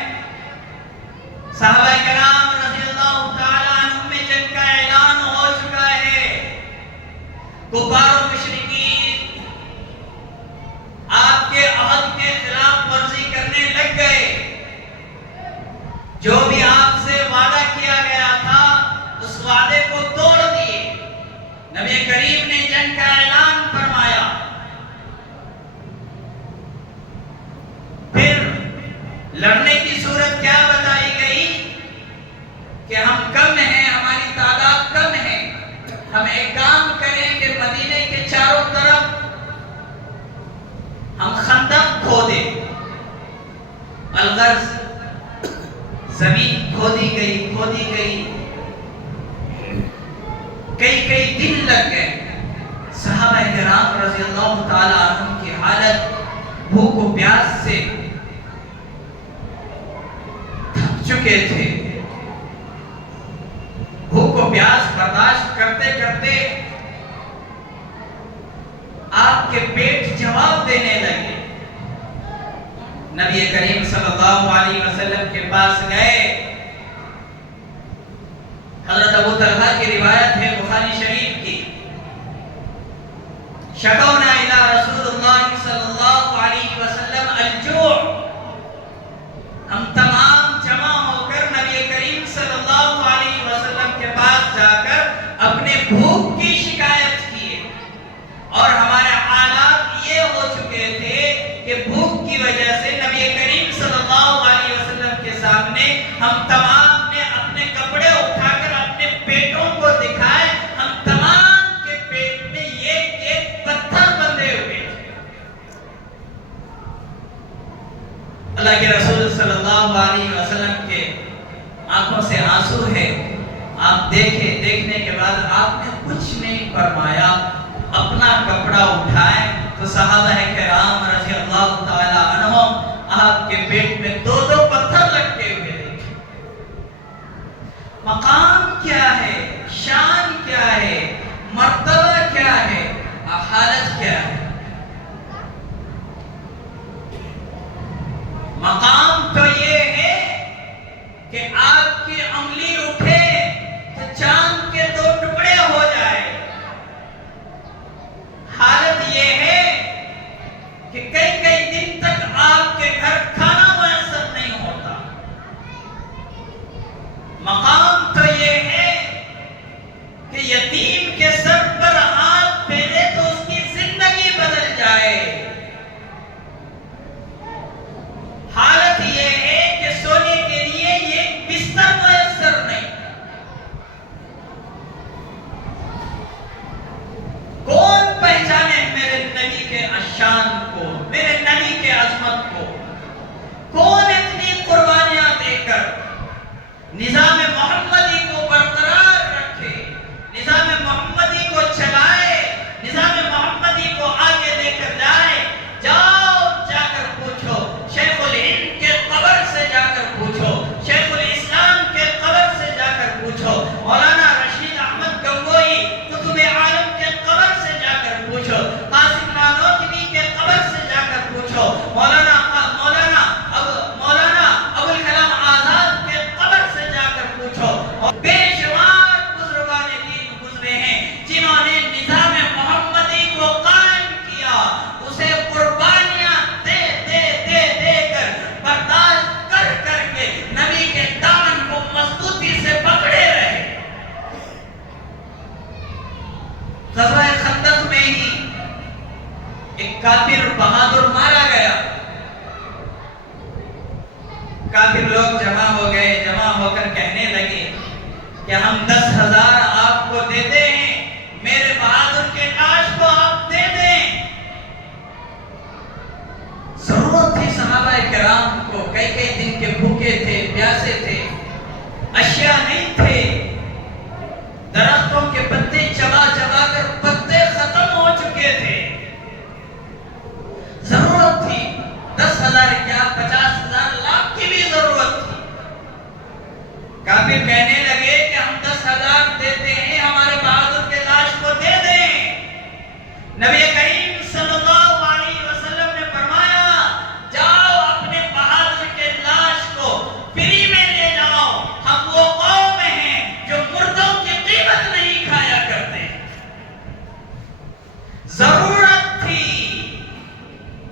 صحابہ کرام رضی اللہ تعالیٰ عنہم میں جنگ کا اعلان ہو چکا ہے۔ کفار و مشرکین آپ کے عہد کے خلاف ورزی کرنے لگ گئے، جو بھی آپ سے وعدہ کیا گیا تھا اس وعدے کو توڑ دیے۔ نبی کریم نے جنگ کا اعلان فرمایا۔ پھر لڑنے کی صورت کیا بتائی گئی کہ ہم کم ہیں، ہماری تعداد کم ہے، ہم ایک کام کریں کہ مدینے کے چاروں طرف ہم خندق کھودیں۔ الغرض زمین کھودی گئی، کئی دن لگ گئے۔ صحابہ کرام رضی اللہ تعالیٰ عنہم کی حالت بھوک و پیاس سے تھک چکے تھے، بھوک و پیاس برداشت کرتے کرتے آپ کے پیٹ جواب دینے لگے۔ نبی کریم صلی اللہ علیہ وسلم کے پاس گئے۔ حضرت ابو طلحہ کی روایت ہے بخاری شریف کی، شکونا الی رسول اللہ صلی اللہ علیہ وسلم الجوع، ہم تمام جمع ہو کر نبی کریم صلی اللہ علیہ وسلم کے پاس جا کر اپنے بھوک کی شکایت کیے، اور ہمارے حالات یہ ہو چکے تھے کہ بھوک کی وجہ سے نبی کریم صلی اللہ علیہ وسلم کے سامنے ہم تمام نے اپنے کپڑے اٹھا کر اپنے پیٹوں کو دکھائے، ہم تمام کے پیٹ میں اللہ کے رسول صلی اللہ علیہ وسلم کے آنکھوں سے آنسو ہے. آپ دیکھنے کے بعد آپ نے کچھ نہیں فرمایا. اپنا کپڑا اٹھائے تو صحابہ کرام رضی اللہ تعالی عنہم آپ کے پیٹ میں دو پتھر لٹکے ہوئے تھے. مقام کیا ہے، شان کیا ہے، مرتبہ کیا ہے، حالت کیا ہے. مقام تو یہ ہے کہ آپ کی انگلی اٹھے تو چاند کے دو ٹکڑے ہو جائے. حالت یہ ہے کہ کئی دن تک آپ کے گھر کھانا میسر نہیں ہوتا. مقام تو یہ ہے کہ یتیم کے سر پر ہاتھ پھیرے تو اس کی زندگی بدل جائے. حالت یہ ہے کہ سونے کے لیے یہ بستر میسر نہیں. کون پہچانے میرے نبی کے شان کو، میرے نبی کے عظمت کو؟ کون اتنی قربانیاں دے کر نظام محمدی کو برقرار رکھے، نظام محمدی کو چلائے، نظام محمدی کو آگے لے کر جائے؟ جا کر پوچھو شیخ الہند کے قبر سے، جا کر پوچھو شیخ الاسلام کے قبر سے، جا کر پوچھو مولانا رشید احمد گنگوئی قطب عالم کے قبر سے، جا کر پوچھو قاسم نانوتوی کے قبر سے، جا کر پوچھو مولانا ابو الکلام آزاد کے قبر سے، جا کر پوچھو. اور بے شمار بزرگان دین گزرے ہیں جنہوں نے نظام محمدی کو قائم کیا، اسے قربانیاں دے کر برداشت کر کے نبی کے دامن کو مضبوطی سے پکڑے رہے. غزوہ خندق میں ہی ایک کافر بہادر مارا گیا. کافر لوگ جمع ہو کر کہنے لگے کہ ہم 10,000 آپ کو دیتے ہیں، میرے بہادر کے لاش کو آپ دے دیں. ضرورت تھی صحابہ کرام کو، کئی دن کے بھوکے تھے، پیاسے تھے، اشیاء نہیں تھے. درختوں کے پتے چبا کر پتے ختم ہو چکے تھے. ضرورت تھی 10,000 کیا 50,000 لاکھ کی بھی ضرورت تھی. کافر کہنے لگے کہ ہم 10,000 دیتے ہیں، ہمارے بہادر کے لاش کو دے دیں. نبی کریم صلی اللہ علیہ وسلم نے فرمایا جاؤ اپنے بہادر کے لاش کو فری میں لے جاؤ. ہم وہ قوم ہیں جو مردوں کی قیمت نہیں کھایا کرتے. ضرورت تھی،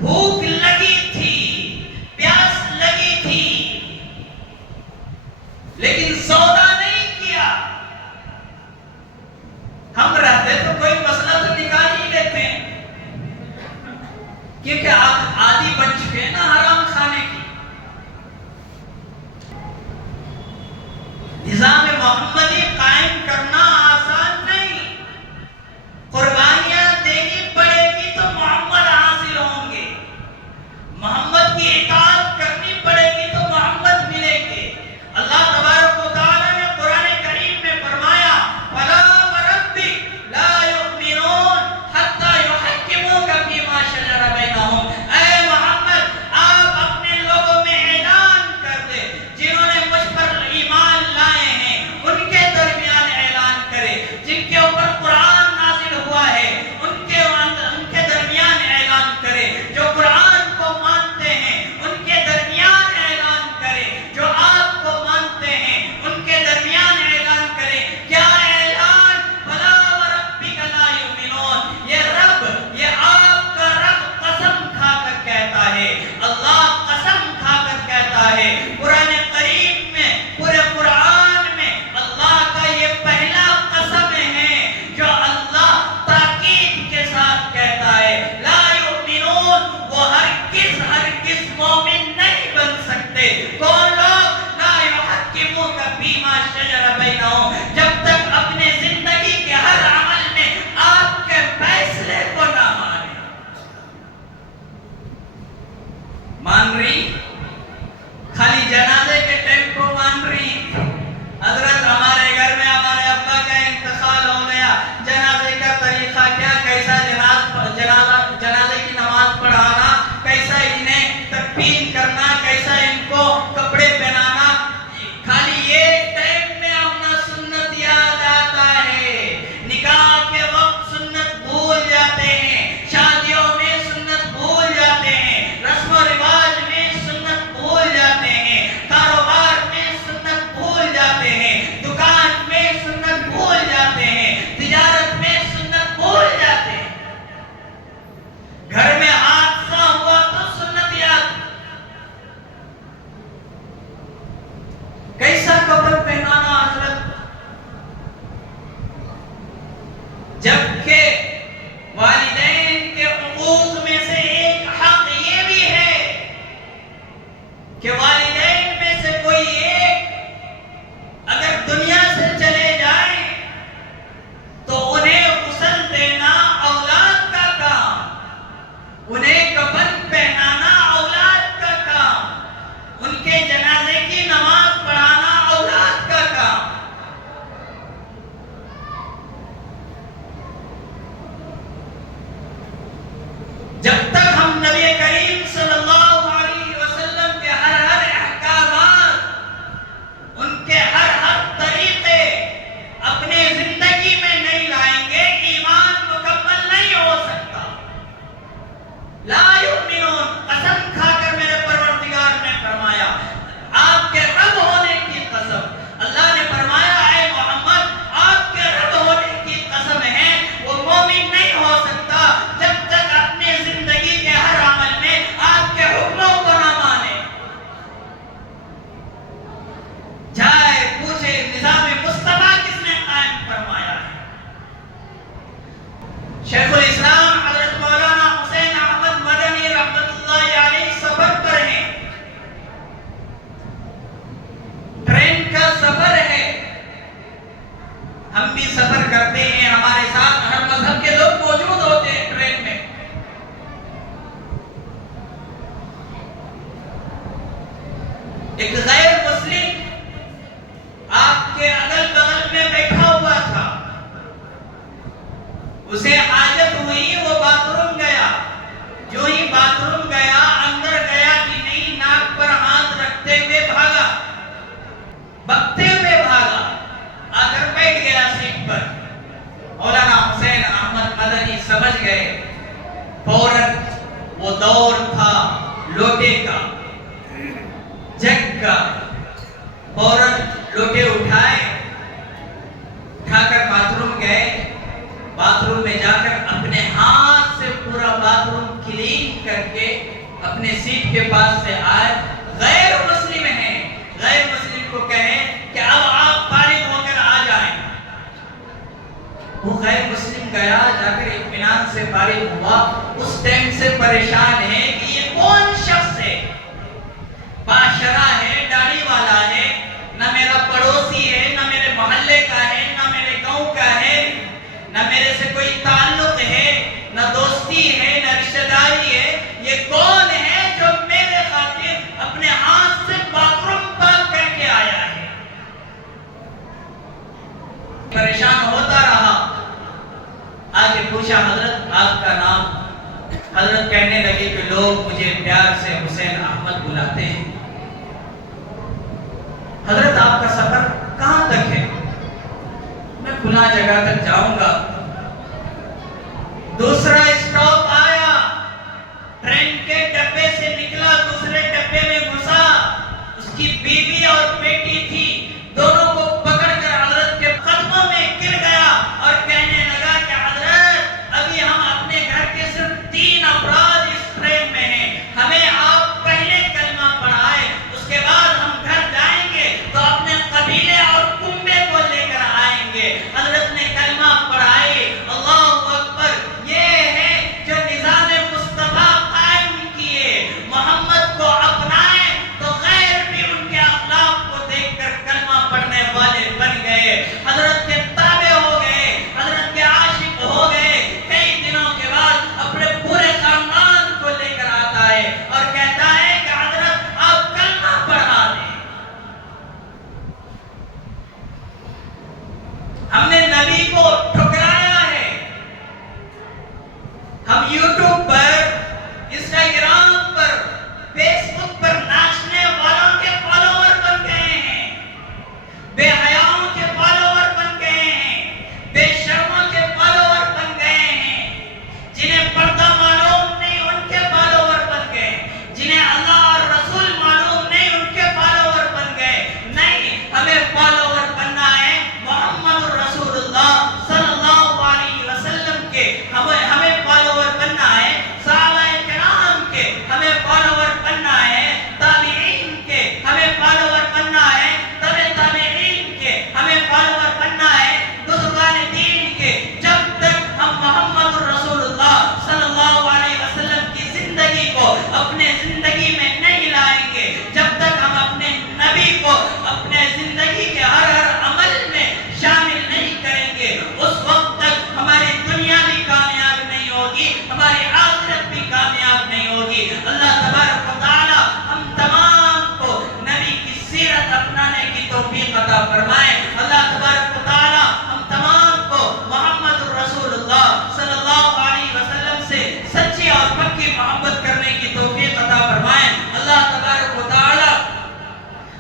بھوک لگی تھی، پیاس لگی تھی، لیکن سودا نہیں کیا. ہم رہتے تو کوئی مسئلہ تو نکال ہی لیتے ہیں، کیونکہ آپ عادی بن چکے ہیں نا حرام کھانے کی. نظام محمدی قائم کرنا آسان نہیں. قربانیاں دینی پڑے گی تو محمد حاصل ہوں گے، محمد کی اطاعت کرنی پڑے گی تو محمد ملیں گے. اللہ تبارک و تعالی نے قرآن کریم میں فرمایا فَلَا وَرَبِّكَ لَا يُؤْمِنُونَ حَتَّى يُحَكِّمُوكَ فِيمَا شَجَرَ بَيْنَهُمْ. اے محمد شیخ الاسلام حضرت مولانا حسین احمد مدنی رحمت اللہ علیہ سفر پر ہیں، ٹرین کا سفر ہے، ہم بھی سفر کرتے ہیں، ہمارے ساتھ ہر مذہب کے لوگ موجود ہوتے ہیں ٹرین میں۔ ایک غیر مسلم آپ کے اگل بغل میں بیٹھا ہوا تھا، اسے حاجت ہوئی، وہ باتھ روم گیا، جو ہی باتھ روم گیا اندر گیا کہ نہیں، ناک پر ہاتھ رکھتے ہوئے بھاگا، بکتے ہوئے بھاگا، آ کر بیٹھ گیا سیٹ پر۔ مولانا حسین احمد مدنی سمجھ گئے، فوراً وہ دور تھا لوٹے کا، جگ کا، فوراً لوٹے اٹھائے، اٹھا کر باتھ روم گئے، باتھ روم میں جا کر اپنے ہاتھ سے پورا باتھ روم کلین کر کے اپنے سیٹ کے پاس سے آئے۔ غیر مسلم ہیں، غیر مسلم کو کہیں کہ اب آپ فارغ ہو کر آ جائیں۔ وہ غیر مسلم گیا، جا کر اطمینان سے فارغ ہوا، اس ٹائم سے پریشان ہے کہ یہ کون شخص ہے، باشرہ ہے، داڑھی والا ہے، نہ میرا پڑوسی ہے، نہ میرے محلے کا ہے، نہ میرے گاؤں کا ہے، نہ میرے سے کوئی تعلق ہے، نہ دوستی ہے، نہ رشتہ داری ہے، یہ کون ہے جو میرے خاطر اپنے ہاتھ سے باتھ روم پاک کر کے آیا ہے؟ پریشان ہوتا رہا، آگے پوچھا حضرت آپ کا نام؟ حضرت کہنے لگے کہ لوگ مجھے پیار سے حسین احمد بلاتے ہیں۔ حضرت آپ کا سفر کہاں تک ہے؟ میں فلاں جگہ تک جاؤں گا۔ دوسرا اسٹاپ آیا، ٹرین کے ڈبے سے نکلا، دوسرے ڈبے میں گھسا، اس کی بیوی اور بیٹی تھی، دونوں کو پکڑ کر حضرت کے قدموں میں گر گیا اور کہنے لگا کہ حضرت ابھی ہم اپنے گھر کے صرف 3 افراد اس ٹرین میں ہیں، ہمیں آپ پہلے کلمہ پڑھائے، اس کے بعد ہم گھر جائیں گے تو اپنے قبیلے اور کنبے کو لے کر آئیں گے۔ حضرت نے کلمہ پڑھائے، اللہ اکبر، یہ ہے جو نظام مصطفیٰ قائم کیے، محمد کو اپنائے تو غیر بھی ان کے اخلاق کو دیکھ کر کلمہ پڑھنے والے بن گئے، حضرت کے تابع ہو گئے، حضرت کے عاشق ہو گئے۔ کئی دنوں کے بعد اپنے پورے خاندان کو لے کر آتا ہے اور کہتا ہے کہ حضرت آپ کلمہ پڑھا دیں۔ ہم نے نبی کو ٹھکرایا ہے، ہم یوٹیوب پر، انسٹاگرام پر، فیس بک پر ناچنے والوں کے فالوور بن گئے ہیں، بے حیاؤں کے فالوور بن گئے ہیں، بے شرموں کے فالوور بن گئے ہیں، جنہیں پردہ معلوم نہیں ان کے فالوور بن گئے، جنہیں اللہ اور رسول معلوم نہیں ان کے فالوور بن گئے۔ نہیں، ہمیں فالوور بننا ہے محمد رسول اللہ صلی اللہ علیہ وسلم کے، ہمیں فالوور بننا ہے صحابہ کرام کے، ہمیں فالوور بننا ہے تابعین کے، ہمیں فالوور بننا ہے تبع تابعین کے، ہمیں فالوور بننا ہے بزرگان دین کے۔ جب تک ہم محمد رسول اللہ صلی اللہ علیہ وسلم کی زندگی کو اپنے زندگی میں نہیں لائیں گے، جب تک ہم اپنے نبی کو اپنے زندگی کے ہر عمل میں شامل نہیں کریں گے، اس وقت تک ہماری دنیا بھی کامیاب نہیں ہوگی، ہماری آخرت بھی کامیاب نہیں ہوگی۔ اللہ تبارک و تعالی ہم تمام کو نبی کی سیرت اپنانے کی توفیق عطا فرمائے۔ اللہ تبارک و تعالی ہم تمام کو محمد رسول اللہ صلی اللہ علیہ وسلم سے سچی اور پکی محبت کرنے کی توفیق عطا فرمائے۔ اللہ تبارک و تعالی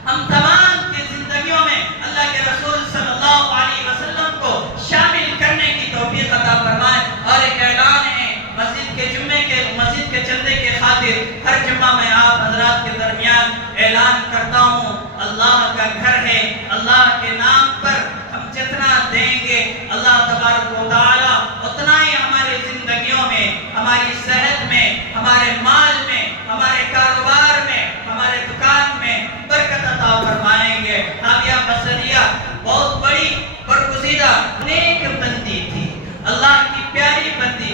ہم تمام کی زندگیوں میں اللہ کے رسول صلی اللہ علیہ وسلم کو شامل کرنے کی توفیق عطا فرمائے۔ اور ایک اعلان ہے، مسجد کے چندے کے خاطر ہر جمعہ میں آپ حضرات کے درمیان اعلان کرتا ہوں، اللہ کا گھر ہے، اللہ کے نام پر ہم جتنا دیں گے اللہ تبارک و تعالی اتنا ہی ہماری زندگیوں میں، ہماری صحت میں، ہمارے مال میں، ہمارے کاروبار میں، ہمارے دکان میں برکت عطا فرمائیں گے۔ حالیہ بصریہ بہت بڑی برگزیدہ نیک بندی تھی، اللہ کی پیاری بندی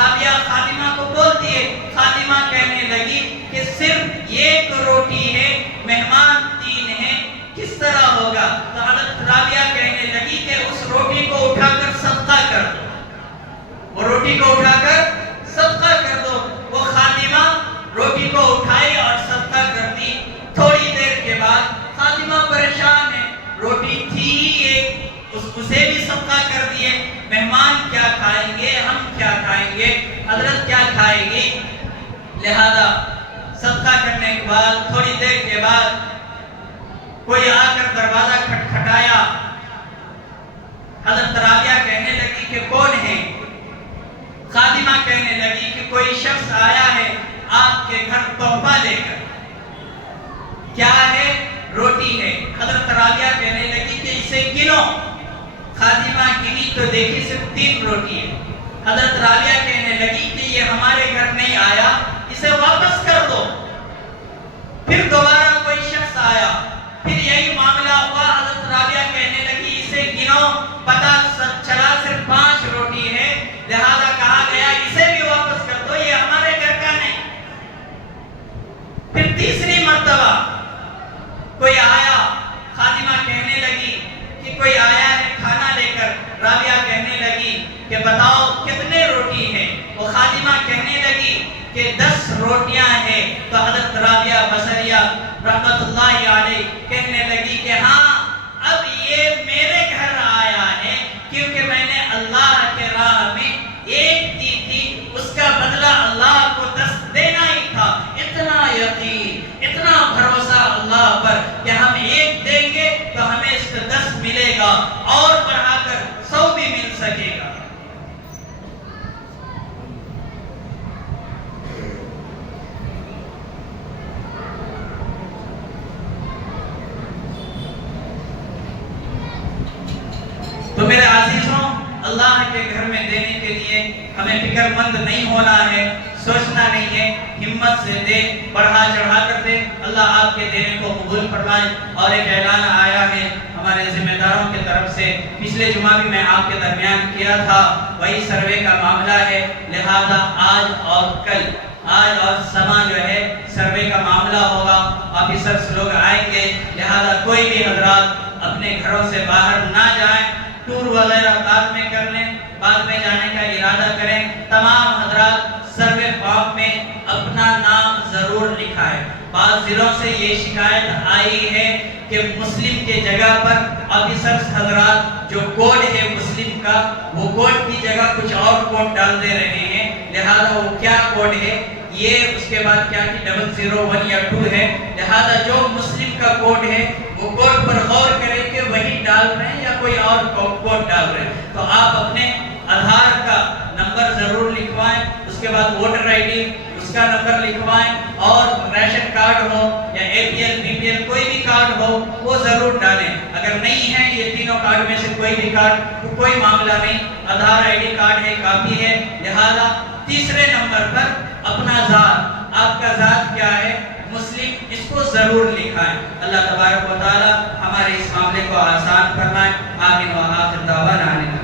رابعہ خادمہ کو بول دیے. خادمہ کہنے لگی کہ صرف ایک روٹی ہے، مہمان 3 ہیں، کس طرح ہوگا؟ تو حضرت رابعہ کہنے لگی کہ اس روٹی کو اٹھا کر صدقہ کر دو، وہ روٹی کو اٹھا کر صدقہ کر دو. وہ خادمہ روٹی کو اٹھائی اور صدقہ کر دی. تھوڑی دیر کے بعد خادمہ پریشان ہے، روٹی تھی ہی ایک، اسے بھی صدقہ کر دیے. مہمان کیا کھائیں گے، ہم کیا کھائیں گے، حضرت کیا کھائے گی؟ لہذا صدقہ کرنے کے بعد تھوڑی دیر کے بعد کوئی آ کر دروازہ کھٹکھٹایا. حضرت رابعہ کہنے لگی کہ کون ہے؟ خادمہ کہنے لگی کہ کوئی شخص آیا ہے آپ کے گھر تحفہ لے کر. کیا ہے؟ روٹی ہے. حضرت رابعہ کہنے لگی کہ اسے گنو. خادمہ گنی تو دیکھی صرف 3 روٹی ہے. حضرت رابعہ کہنے لگی کہ یہ ہمارے گھر نہیں آیا، اسے واپس کر دو. پھر دوبارہ کوئی شخص آیا، پھر یہی معاملہ ہوا. حضرت رابعہ کہنے لگی اسے گنو، پتہ چلا صرف 5 روٹی ہے، لہذا کہا گیا اسے بھی واپس کر دو، یہ ہمارے گھر کا نہیں. پھر تیسری مرتبہ کوئی آیا. خادمہ کہنے لگی کہ کوئی آیا ہے کھانا لے کر. رابعہ کہنے لگی کہ بتاؤ کتنے روٹی ہیں؟ وہ خادمہ کہنے لگی کہ 10 روٹیاں ہیں. تو حضرت رابعہ بصریہ رحمت اللہ علیہ کہنے لگی کہ ہاں، اب یہ میرے گھر آیا ہے، کیونکہ میں نے اللہ کے راہ میں ایک دی تھی، اس کا بدلہ اللہ کو 10 دینا ہی تھا. اتنا یقین، اتنا بھروسہ اللہ پر کہ ہم ایک دیں گے تو ہمیں اس کا 10 ملے گا، اور بڑھا کر 100 بھی مل سکے گا. تو میرے عزیزوں، اللہ کے گھر میں دینے کے لیے ہمیں فکر مند نہیں ہونا ہے، سوچنا نہیں ہے، ہمت سے دے، بڑھا چڑھا کر دے. اللہ آپ کے دینے کو قبول فرمائے. اور ایک اعلان آیا ہے ہمارے ذمہ داروں کی طرف سے، پچھلے جمعہ بھی میں آپ کے درمیان کیا تھا، وہی سروے کا معاملہ ہے. لہذا آج اور کل، آج اور سما جو ہے سروے کا معاملہ ہوگا. آفیسرز لوگ آئیں گے، لہذا کوئی بھی حضرات اپنے گھروں سے باہر نہ جائیں. ٹور وغیرہ بعد میں کر لیں، بعد میں جانے کا ارادہ کریں. تمام حضرات سروے فارم میں اپنا نام ضرور لکھائیں. بعض ضلعوں سے یہ شکایت آئی ہے کہ مسلم کے جگہ پر آفیسرز حضرات جو کوڈ ہے مسلم کا، وہ کوڈ کی جگہ کچھ اور کوڈ ڈال دے رہے ہیں. لہذا وہ کیا کوڈ ہے، یہ اس کے بعد کیا کہ 001 یا 2 ہے. لہذا جو مسلم کا کوڈ ہے وہ کوڈ پر غور کریں کہ وہی ڈال رہے ہیں یا کوئی اور کوڈ ڈال رہے ہیں. تو آپ اپنے آدھار کا نمبر ضرور لکھوائیں، اس کے بعد ووٹر آئی ڈی اس کا نمبر لکھوائیں، اور ریشن کارڈ ہو یا APL BPL کوئی بھی کارڈ ہو وہ ضرور ڈالیں. اگر نہیں ہے یہ تینوں کارڈ میں سے کوئی بھی کارڈ تو کوئی معاملہ نہیں، آدھار ID کارڈ ہے، کافی ہے. لہذا تیسرے نمبر پر اپنا ذات، آپ کا ذات کیا ہے، مسلم، اس کو ضرور لکھائیں. اللہ تبارک و تعالی ہمارے اس معاملے کو آسان فرمائے. آمین و آخر دعوانا.